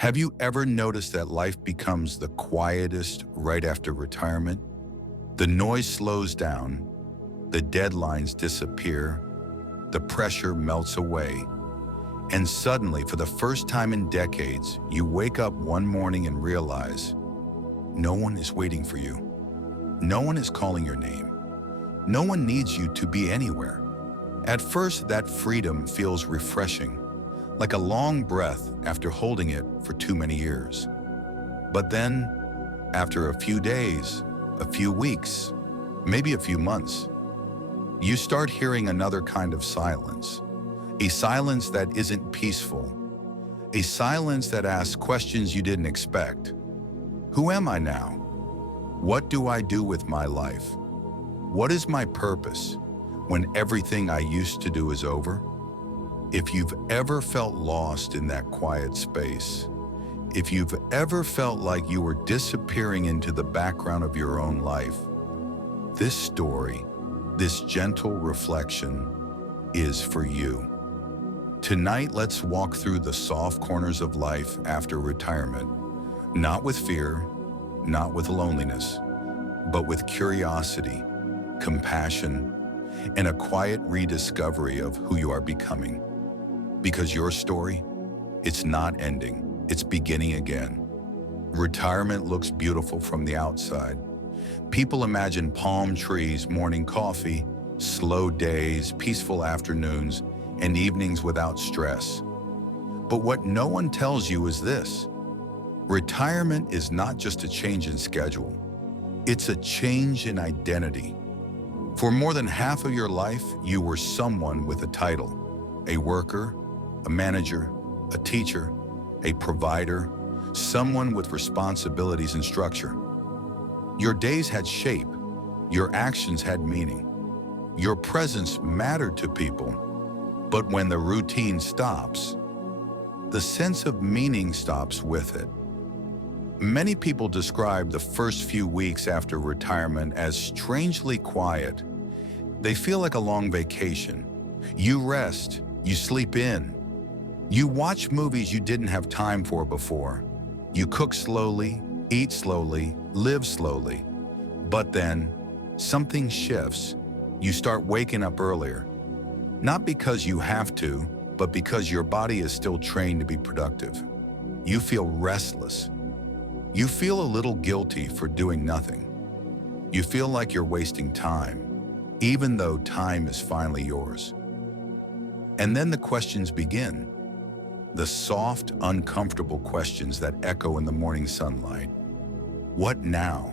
Have you ever noticed that life becomes the quietest right after retirement? The noise slows down, the deadlines disappear, the pressure melts away, and suddenly, for the first time in decades, you wake up one morning and realize no one is waiting for you. No one is calling your name. No one needs you to be anywhere. At first, that freedom feels refreshing, like a long breath after holding it for too many years. But then, after a few days, a few weeks, maybe a few months, you start hearing another kind of silence. A silence that isn't peaceful. A silence that asks questions you didn't expect. Who am I now? What do I do with my life? What is my purpose when everything I used to do is over? If you've ever felt lost in that quiet space, if you've ever felt like you were disappearing into the background of your own life, this story, this gentle reflection, is for you. Tonight, let's walk through the soft corners of life after retirement, not with fear, not with loneliness, but with curiosity, compassion, and a quiet rediscovery of who you are becoming. Because your story, it's not ending, it's beginning again. Retirement looks beautiful from the outside. People imagine palm trees, morning coffee, slow days, peaceful afternoons, and evenings without stress. But what no one tells you is this: retirement is not just a change in schedule, it's a change in identity. For more than half of your life, you were someone with a title, a worker, a manager, a teacher, a provider, someone with responsibilities and structure. Your days had shape, your actions had meaning, your presence mattered to people. But when the routine stops, the sense of meaning stops with it. Many people describe the first few weeks after retirement as strangely quiet. They feel like a long vacation. You rest, you sleep in. You watch movies you didn't have time for before. You cook slowly, eat slowly, live slowly. But then, something shifts. You start waking up earlier. Not because you have to, but because your body is still trained to be productive. You feel restless. You feel a little guilty for doing nothing. You feel like you're wasting time, even though time is finally yours. And then the questions begin. The soft, uncomfortable questions that echo in the morning sunlight. What now?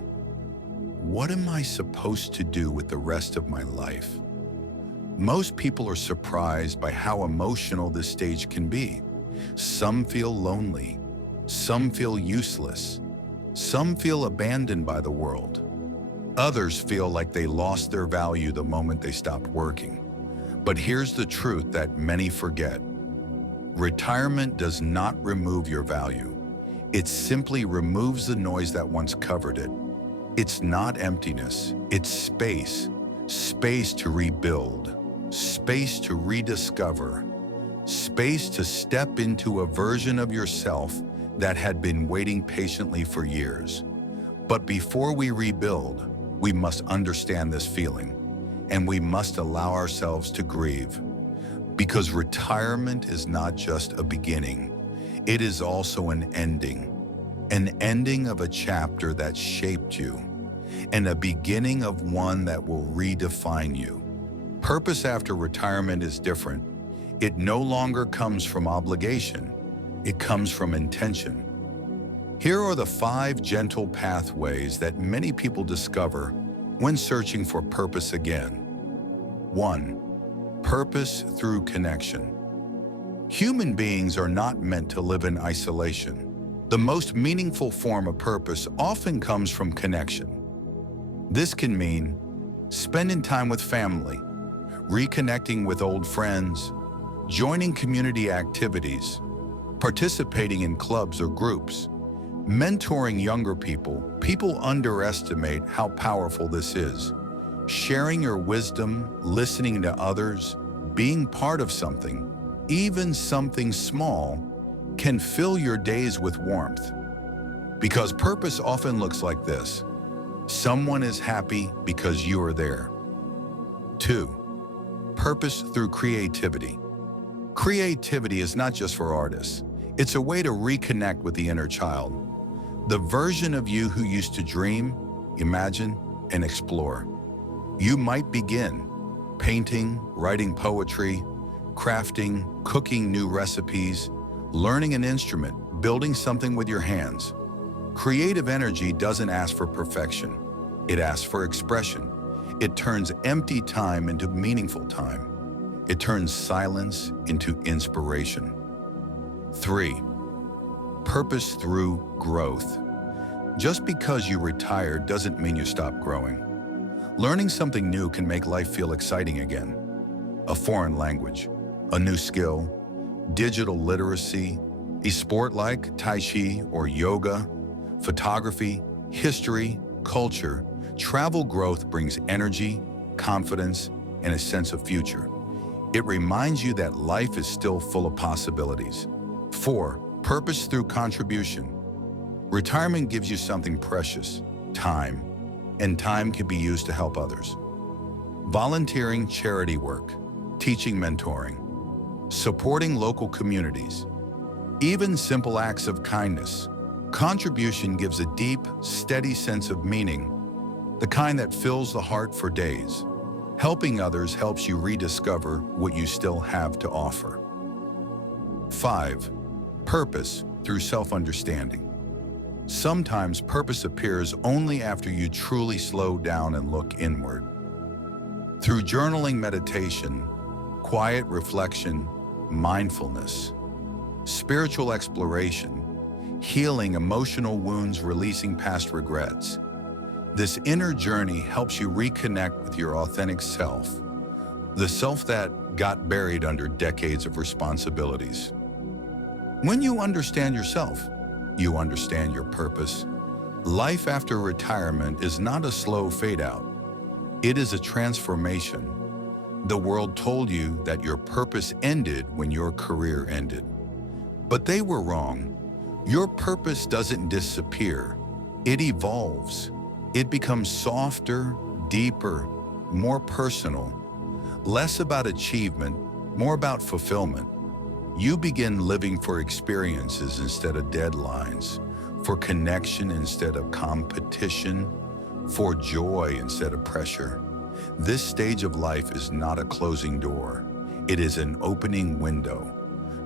What am I supposed to do with the rest of my life? Most people are surprised by how emotional this stage can be. Some feel lonely. Some feel useless. Some feel abandoned by the world. Others feel like they lost their value the moment they stopped working. But here's the truth that many forget. Retirement does not remove your value. It simply removes the noise that once covered it. It's not emptiness, it's space. Space to rebuild, space to rediscover, space to step into a version of yourself that had been waiting patiently for years. But before we rebuild, we must understand this feeling, and we must allow ourselves to grieve. Because retirement is not just a beginning, it is also an ending of a chapter that shaped you, and a beginning of one that will redefine you. Purpose after retirement is different. It no longer comes from obligation, it comes from intention. Here are the 5 gentle pathways that many people discover when searching for purpose again. 1. Purpose through connection. Human beings are not meant to live in isolation. The most meaningful form of purpose often comes from connection. This can mean spending time with family, reconnecting with old friends, joining community activities, participating in clubs or groups, mentoring younger people. People underestimate how powerful this is. Sharing your wisdom, listening to others, being part of something, even something small, can fill your days with warmth. Because purpose often looks like this. Someone is happy because you are there. 2. Purpose through creativity. Creativity is not just for artists. It's a way to reconnect with the inner child, the version of you who used to dream, imagine, and explore. You might begin painting, writing poetry, crafting, cooking new recipes, learning an instrument, building something with your hands. Creative energy doesn't ask for perfection. It asks for expression. It turns empty time into meaningful time. It turns silence into inspiration. 3. Purpose through growth. Just because you retire doesn't mean you stop growing. Learning something new can make life feel exciting again. A foreign language, a new skill, digital literacy, a sport like Tai Chi or yoga, photography, history, culture. Travel growth brings energy, confidence, and a sense of future. It reminds you that life is still full of possibilities. 4. Purpose through contribution. Retirement gives you something precious, time, and time can be used to help others. Volunteering, charity work, teaching, mentoring, supporting local communities, even simple acts of kindness. Contribution gives a deep, steady sense of meaning, the kind that fills the heart for days. Helping others helps you rediscover what you still have to offer. 5. Purpose through self-understanding. Sometimes purpose appears only after you truly slow down and look inward. Through journaling, meditation, quiet reflection, mindfulness, spiritual exploration, healing emotional wounds, releasing past regrets. This inner journey helps you reconnect with your authentic self, the self that got buried under decades of responsibilities. When you understand yourself, you understand your purpose. Life after retirement is not a slow fade out. It is a transformation. The world told you that your purpose ended when your career ended. But they were wrong. Your purpose doesn't disappear. It evolves. It becomes softer, deeper, more personal, less about achievement, more about fulfillment. You begin living for experiences instead of deadlines, for connection instead of competition, for joy instead of pressure. This stage of life is not a closing door. It is an opening window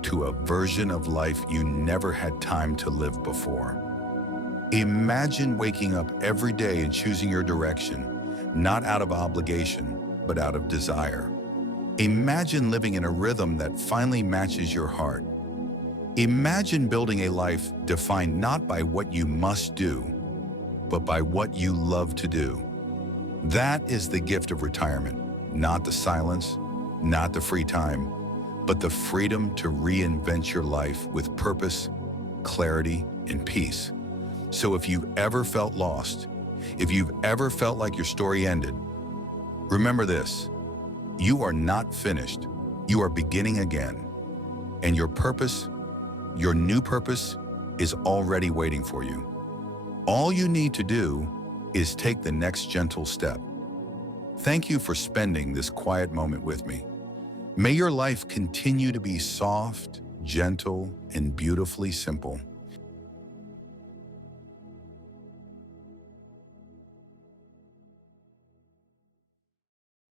to a version of life you never had time to live before. Imagine waking up every day and choosing your direction, not out of obligation, but out of desire. Imagine living in a rhythm that finally matches your heart. Imagine building a life defined not by what you must do, but by what you love to do. That is the gift of retirement, not the silence, not the free time, but the freedom to reinvent your life with purpose, clarity, and peace. So if you've ever felt lost, if you've ever felt like your story ended, remember this: you are not finished. You are beginning again. And your purpose, your new purpose, is already waiting for you. All you need to do is take the next gentle step. Thank you for spending this quiet moment with me. May your life continue to be soft, gentle, and beautifully simple.